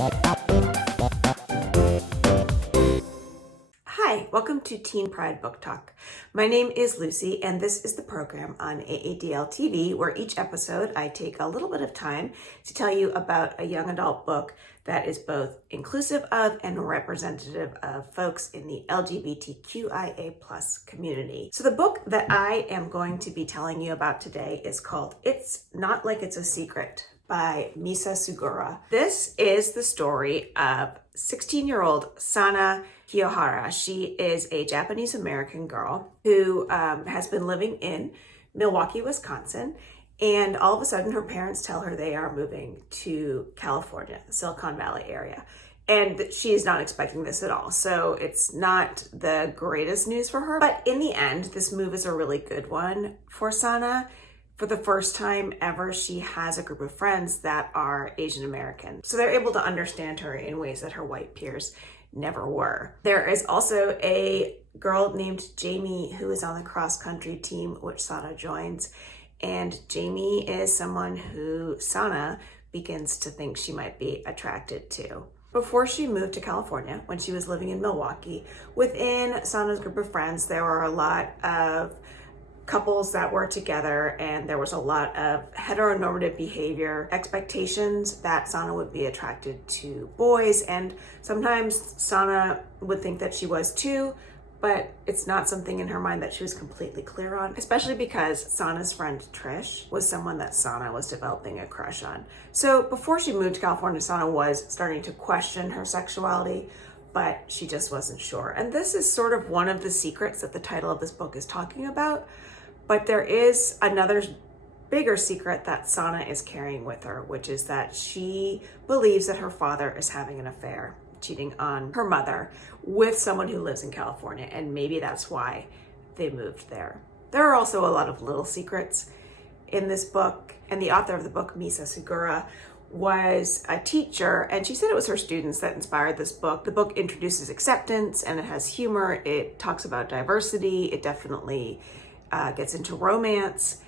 Hi, welcome to Teen Pride Book Talk. My name is Lucy, and this is the program on AADL TV, where each episode I take a little bit of time to tell you about a young adult book that is both inclusive of and representative of folks in the LGBTQIA plus community. So the book that I am going to be telling you about today is called It's Not Like It's a Secret by Misa Sugiura. This is the story of 16-year-old Sana Kiyohara. She is a Japanese American girl who has been living in Milwaukee, Wisconsin, and all of a sudden her parents tell her they are moving to California, the Silicon Valley area. And she is not expecting this at all. So it's not the greatest news for her. But in the end, this move is a really good one for Sana. For the first time ever, she has a group of friends that are Asian American. So they're able to understand her in ways that her white peers never were. There is also a girl named Jamie who is on the cross-country team, which Sana joins. And Jamie is someone who Sana begins to think she might be attracted to. Before she moved to California, when she was living in Milwaukee, within Sana's group of friends, there were a lot of couples that were together, and there was a lot of heteronormative behavior, expectations that Sana would be attracted to boys, and sometimes Sana would think that she was too, but it's not something in her mind that she was completely clear on, especially because Sana's friend Trish was someone that Sana was developing a crush on. So before she moved to California, Sana was starting to question her sexuality, but she just wasn't sure. And this is sort of one of the secrets that the title of this book is talking about. But there is another bigger secret that Sana is carrying with her, which is that she believes that her father is having an affair, cheating on her mother with someone who lives in California, and maybe that's why they moved there. There are also a lot of little secrets in this book, and the author of the book, Misa Sugiura, was a teacher, and she said it was her students that inspired this book. The book introduces acceptance, and it has humor. It talks about diversity. It definitely gets into romance,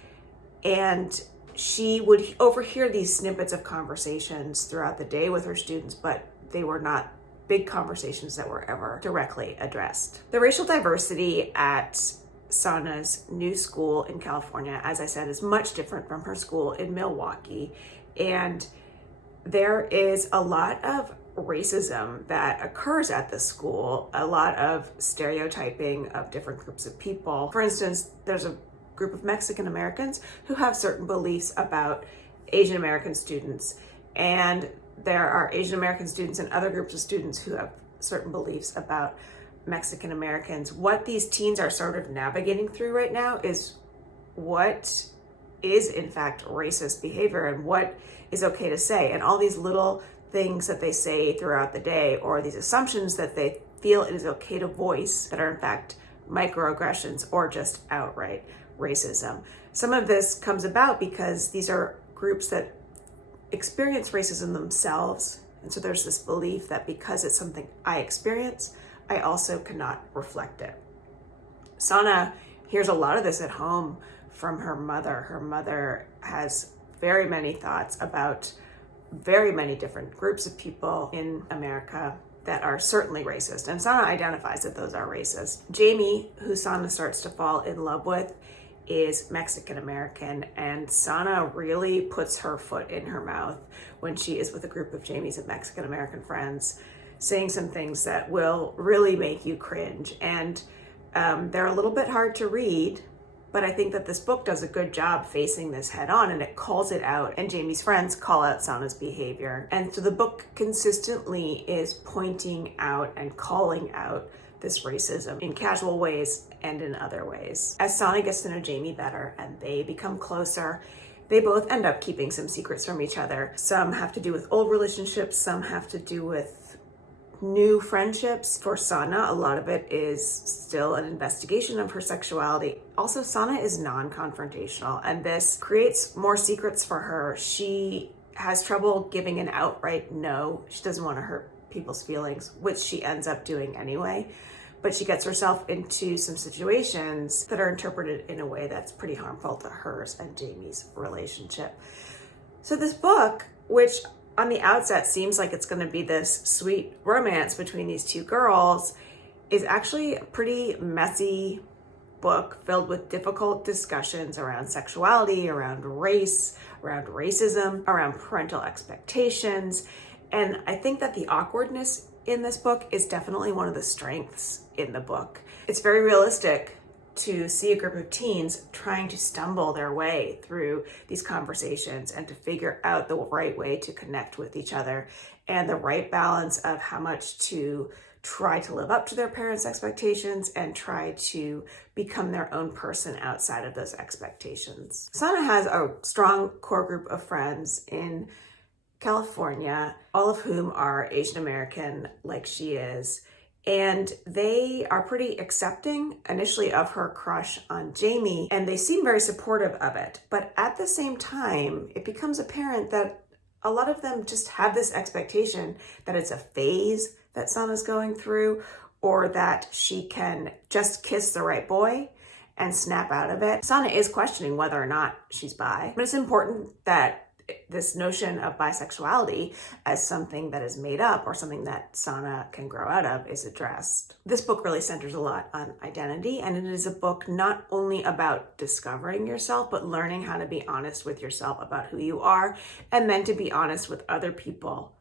and she would overhear these snippets of conversations throughout the day with her students, but they were not big conversations that were ever directly addressed. The racial diversity at Sana's new school in California, as I said, is much different from her school in Milwaukee, and there is a lot of racism that occurs at the school, a lot of stereotyping of different groups of people. For instance, there's a group of Mexican Americans who have certain beliefs about Asian American students, and there are Asian American students and other groups of students who have certain beliefs about Mexican Americans. What these teens are sort of navigating through right now is what is in fact racist behavior and what is okay to say, and all these little things that they say throughout the day, or these assumptions that they feel it is okay to voice that are in fact microaggressions or just outright racism. Some of this comes about because these are groups that experience racism themselves, and so there's this belief that because it's something I experience, I also cannot reflect it. Sana hears a lot of this at home from her mother. Her mother has very many thoughts about very many different groups of people in America that are certainly racist, and Sana identifies that those are racist. Jamie, who Sana starts to fall in love with, is Mexican American, and Sana really puts her foot in her mouth when she is with a group of Jamie's Mexican American friends, saying some things that will really make you cringe, and they're a little bit hard to read. But I think that this book does a good job facing this head on, and it calls it out, and Jamie's friends call out Sana's behavior. And so the book consistently is pointing out and calling out this racism in casual ways and in other ways. As Sana gets to know Jamie better and they become closer, they both end up keeping some secrets from each other. Some have to do with old relationships, some have to do with new friendships. For Sana, a lot of it is still an investigation of her sexuality. Also, Sana is non-confrontational, and this creates more secrets for her. She has trouble giving an outright no. She doesn't want to hurt people's feelings, which she ends up doing anyway. But she gets herself into some situations that are interpreted in a way that's pretty harmful to hers and Jamie's relationship. So this book, which on the outset seems like it's going to be this sweet romance between these two girls is actually a pretty messy book filled with difficult discussions around sexuality, around race, around racism, around parental expectations. And I think that the awkwardness in this book is definitely one of the strengths in the book. It's very realistic to see a group of teens trying to stumble their way through these conversations and to figure out the right way to connect with each other and the right balance of how much to try to live up to their parents' expectations and try to become their own person outside of those expectations. Sana has a strong core group of friends in California, all of whom are Asian American like she is. And they are pretty accepting initially of her crush on Jamie, and they seem very supportive of it. But at the same time, it becomes apparent that a lot of them just have this expectation that it's a phase that Sana's going through, or that she can just kiss the right boy and snap out of it. Sana is questioning whether or not she's bi, but it's important that this notion of bisexuality as something that is made up or something that Sana can grow out of is addressed. This book really centers a lot on identity, and it is a book not only about discovering yourself, but learning how to be honest with yourself about who you are, and then to be honest with other people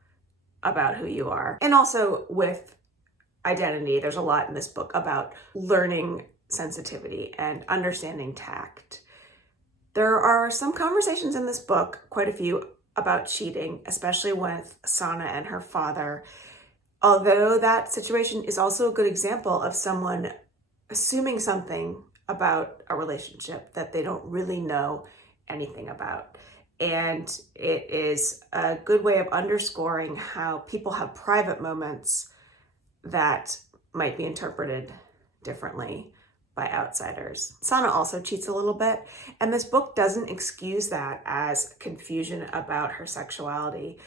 about who you are. And also with identity, there's a lot in this book about learning sensitivity and understanding tact. There are some conversations in this book, quite a few, about cheating, especially with Sana and her father. Although that situation is also a good example of someone assuming something about a relationship that they don't really know anything about. And it is a good way of underscoring how people have private moments that might be interpreted differently by outsiders. Sana also cheats a little bit, and this book doesn't excuse that as confusion about her sexuality.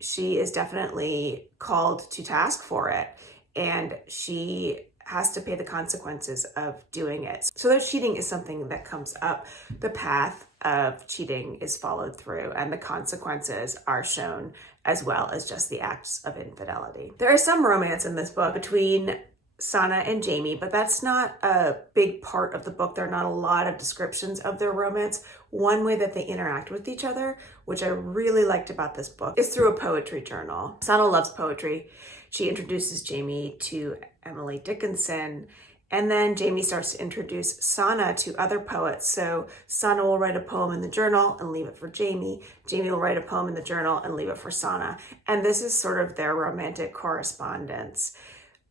She is definitely called to task for it, and she has to pay the consequences of doing it. So though cheating is something that comes up, the path of cheating is followed through and the consequences are shown, as well as just the acts of infidelity. There is some romance in this book between Sana and Jamie, but that's not a big part of the book. There are not a lot of descriptions of their romance. One way that they interact with each other, which I really liked about this book, is through a poetry journal. Sana loves poetry. She introduces Jamie to Emily Dickinson, and then Jamie starts to introduce Sana to other poets. So Sana will write a poem in the journal and leave it for Jamie. Jamie will write a poem in the journal and leave it for Sana. And this is sort of their romantic correspondence.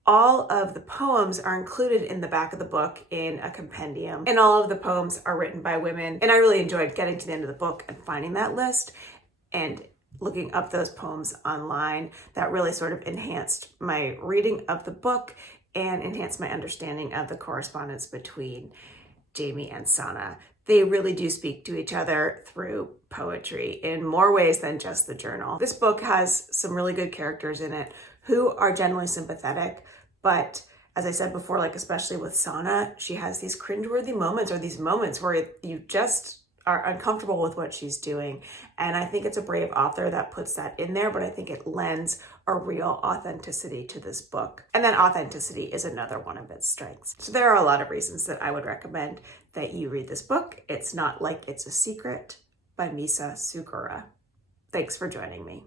All of the poems are included in the back of the book in a compendium, and all of the poems are written by women. And I really enjoyed getting to the end of the book and finding that list and looking up those poems online. That really sort of enhanced my reading of the book and enhanced my understanding of the correspondence between Jamie and Sana. They really do speak to each other through poetry in more ways than just the journal. This book has some really good characters in it who are generally sympathetic, but as I said before, like especially with Sana, she has these cringeworthy moments, or these moments where you just are uncomfortable with what she's doing. And I think it's a brave author that puts that in there, but I think it lends a real authenticity to this book. And then authenticity is another one of its strengths. So there are a lot of reasons that I would recommend that you read this book. It's Not Like It's a Secret by Misa Sugiura. Thanks for joining me.